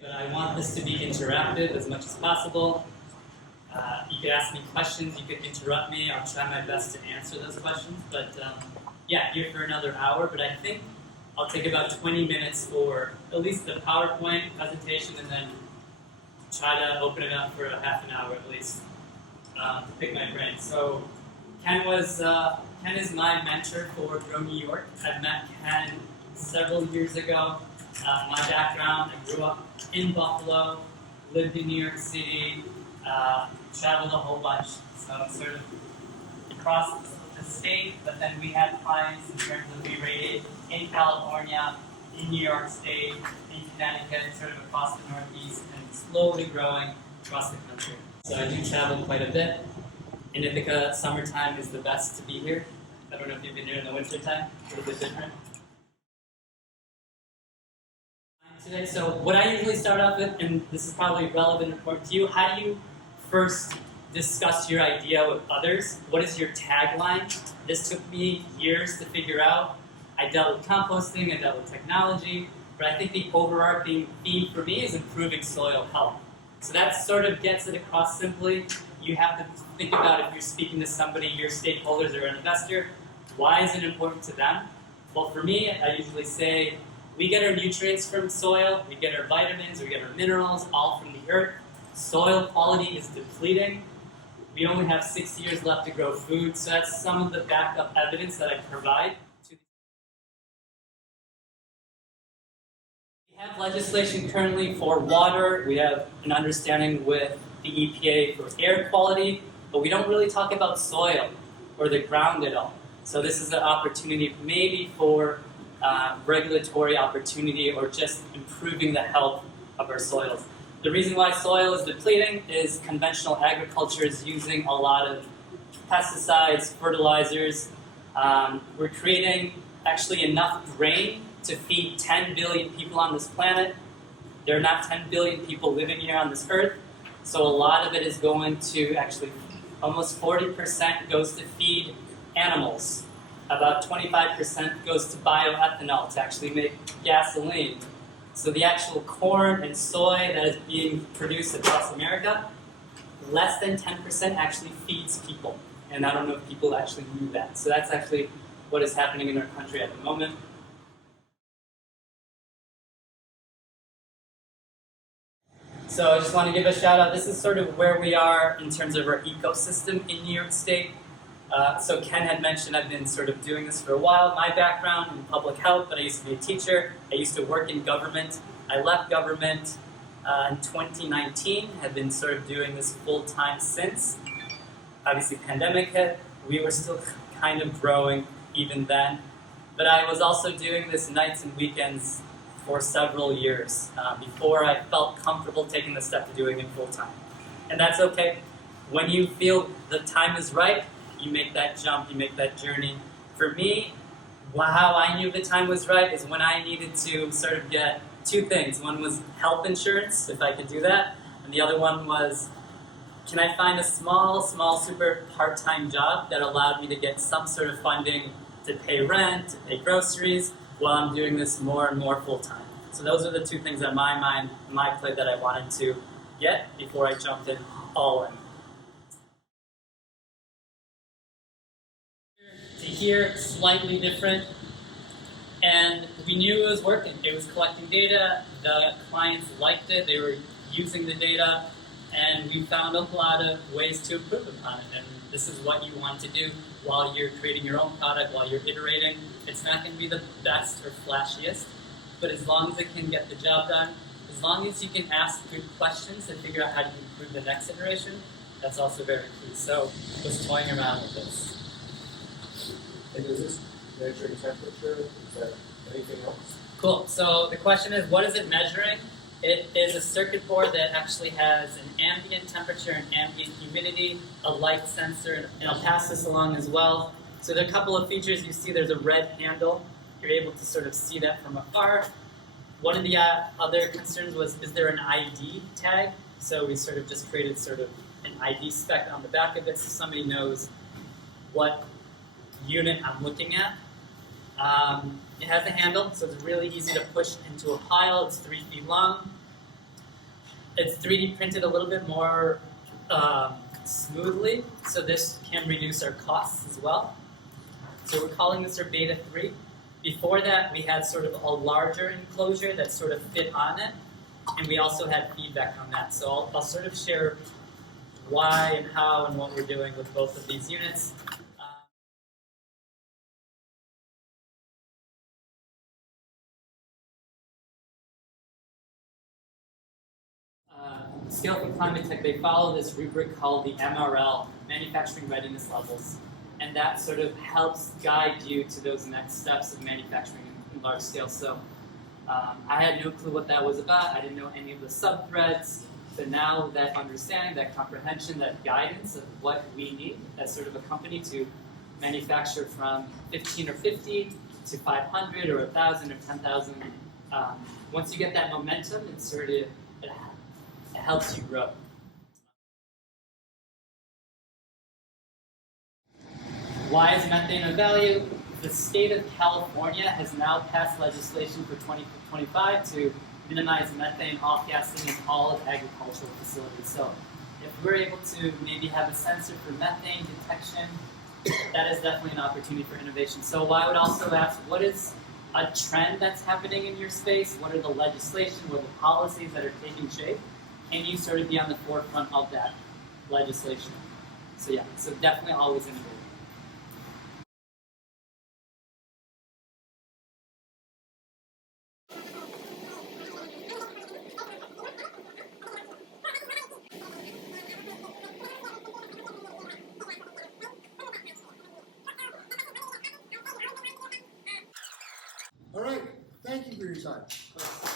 But I want this to be interactive as much as possible. You could ask me questions, you could interrupt me, I'll try my best to answer those questions. But yeah, here for another hour, but I think I'll take about 20 minutes for at least the PowerPoint presentation and then try to open it up for a half an hour at least to pick my brain. So Ken is my mentor for Grow New York. I met Ken several years ago. My background, I grew up in Buffalo, lived in New York City, traveled a whole bunch, so sort of across the state, but then we had clients in terms of WeRadiate in California, in New York State, in Connecticut, sort of across the Northeast, and slowly growing across the country. So I do travel quite a bit. In Ithaca, summertime is the best to be here. I don't know if you've been here in the wintertime, a little bit different. Today, so what I usually start off with, and this is probably relevant and important to you, how do you first discuss your idea with others? What is your tagline? This took me years to figure out. I dealt with composting, I dealt with technology, but I think the overarching theme for me is improving soil health. So that sort of gets it across simply. You have to think about if you're speaking to somebody, your stakeholders or an investor, why is it important to them? Well, for me, I usually say, we get our nutrients from soil, we get our vitamins, we get our minerals, all from the earth. Soil quality is depleting. We only have 6 years left to grow food, so that's some of the backup evidence that I provide. We have legislation currently for water. We have an understanding with the EPA for air quality, but we don't really talk about soil or the ground at all. So this is an opportunity maybe for regulatory opportunity or just improving the health of our soils. The reason why soil is depleting is conventional agriculture is using a lot of pesticides, fertilizers. We're creating actually enough grain to feed 10 billion people on this planet. There are not 10 billion people living here on this earth, so a lot of it is going to actually, almost 40% goes to feed animals. About 25% goes to bioethanol to actually make gasoline. So the actual corn and soy that is being produced across America, less than 10% actually feeds people. And I don't know if people actually knew that. So that's actually what is happening in our country at the moment. So I just want to give a shout out. This is sort of where we are in terms of our ecosystem in New York State. So Ken had mentioned I've been sort of doing this for a while. My background in public health, but I used to be a teacher. I used to work in government. I left government in 2019, have been sort of doing this full-time since. Obviously, pandemic hit. We were still kind of growing even then. But I was also doing this nights and weekends for several years before I felt comfortable taking the step to doing it full-time. And that's okay. When you feel the time is right, you make that jump, you make that journey. For me, how I knew the time was right is when I needed to sort of get two things. One was health insurance, if I could do that, and the other one was, can I find a small, super part-time job that allowed me to get some sort of funding to pay rent, to pay groceries, while I'm doing this more and more full-time. So those are the two things on my mind, my plate that I wanted to get before I jumped in all in. Here, slightly different, and we knew it was working. It was collecting data, the clients liked it, they were using the data, and we found a lot of ways to improve upon it. And this is what you want to do while you're creating your own product, while you're iterating. It's not going to be the best or flashiest, but as long as it can get the job done, as long as you can ask good questions and figure out how to improve the next iteration, that's also very key. So I was toying around with this. And is this measuring temperature? Is that anything else? Cool. So the question is, what is it measuring? It is a circuit board that actually has an ambient temperature and ambient humidity, a light sensor, and I'll pass this along as well. So there are a couple of features. You see there's a red handle. You're able to sort of see that from afar. One of the other concerns was, is there an ID tag? So we sort of just created sort of an ID spec on the back of it so somebody knows what unit I'm looking at. It has a handle, so it's really easy to push into a pile. It's 3 feet long. It's 3D printed a little bit more smoothly, so this can reduce our costs as well. So we're calling this our Beta 3. Before that, we had sort of a larger enclosure that sort of fit on it, and we also had feedback on that. So I'll sort of share why and how and what we're doing with both of these units. Scale for Climate Tech, they follow this rubric called the MRL, Manufacturing Readiness Levels. And that sort of helps guide you to those next steps of manufacturing in large scale. So I had no clue what that was about. I didn't know any of the sub-threads. So now that understanding, that comprehension, that guidance of what we need as sort of a company to manufacture from 15 or 50 to 500 or 1,000 or 10,000, once you get that momentum, it helps you grow. Why is methane of value? The state of California has now passed legislation for 2025 to minimize methane off-gassing in all agricultural facilities. So if we're able to maybe have a sensor for methane detection, that is definitely an opportunity for innovation. So I would also ask, what is a trend that's happening in your space? What are the legislation, what are the policies that are taking shape? Can you sort of be on the forefront of that legislation? So yeah, so definitely always innovating. All right, thank you for your time.